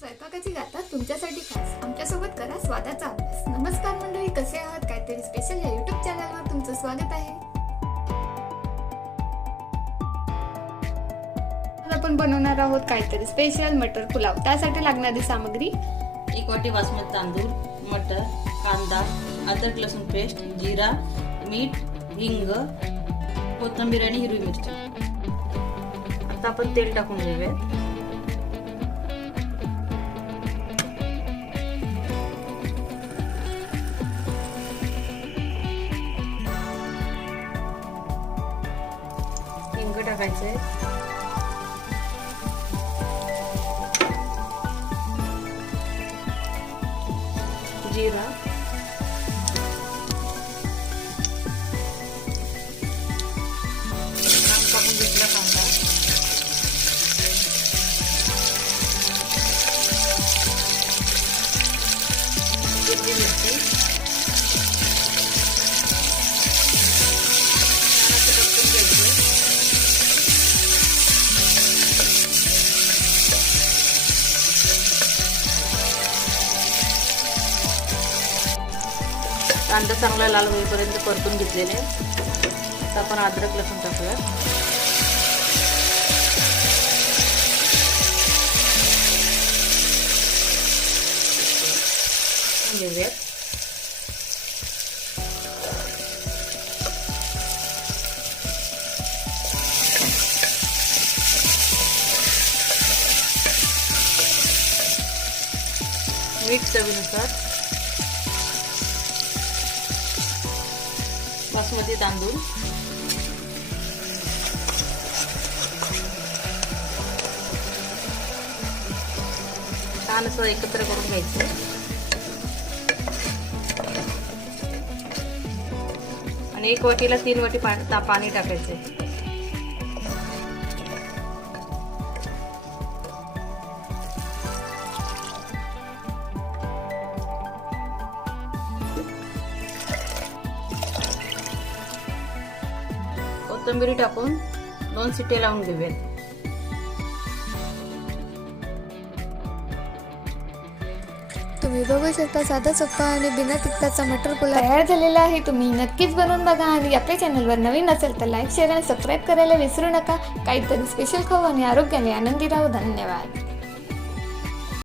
स्वयंपाकाची गाथा तुमच्यासाठी खास आमच्यासोबत करा स्वादाचा अभ्यास. नमस्कार मंडळी, कसे आहात? काहीतरी स्पेशल या युट्यूब चॅनलवर तुमचं स्वागत आहे. आज आपण बनवणार आहोत काहीतरी स्पेशल मटर पुलाव. त्यासाठी लागणारी सामग्री: 1 वाटी बासमती तांदूळ, मटर, कांदा, अद्रक लसूण पेस्ट, जिरा, मीठ, हिंग, कोथिंबीर आणि हिरवी मिरची. आता आपण तेल टाकून घेऊया. हिंग टाकायचे, जिरा, कापून घेतला कांदा, हिरवी मिरची, टाकून घ्यायचे. कांदा चांगला लाल होईपर्यंत परतून घेतलेले. आता आपण अद्रक लसूण टाकूया. घेऊयात. मीठ चवीनुसार, बासमती तांदूळ, छान असं एकत्र करून घ्यायचं. आणि 1 वाटीला 3 वाटी पाणी टाकायचं. कोथिंबीर टाकून 2 शिट्ट्या लावून घेऊयात. तुम्ही बघू शकता साधा सोपा आणि बिना तिखटाचा मटर पुलाव तयार झालेला आहे. तुम्ही नक्कीच बनवून बघा आणि आपल्या चॅनलवर नवीन असेल तर लाईक, शेअर आणि सबस्क्राईब करायला विसरू नका. काहीतरी स्पेशल खाऊ आणि आरोग्याने आनंदी राहू. धन्यवाद.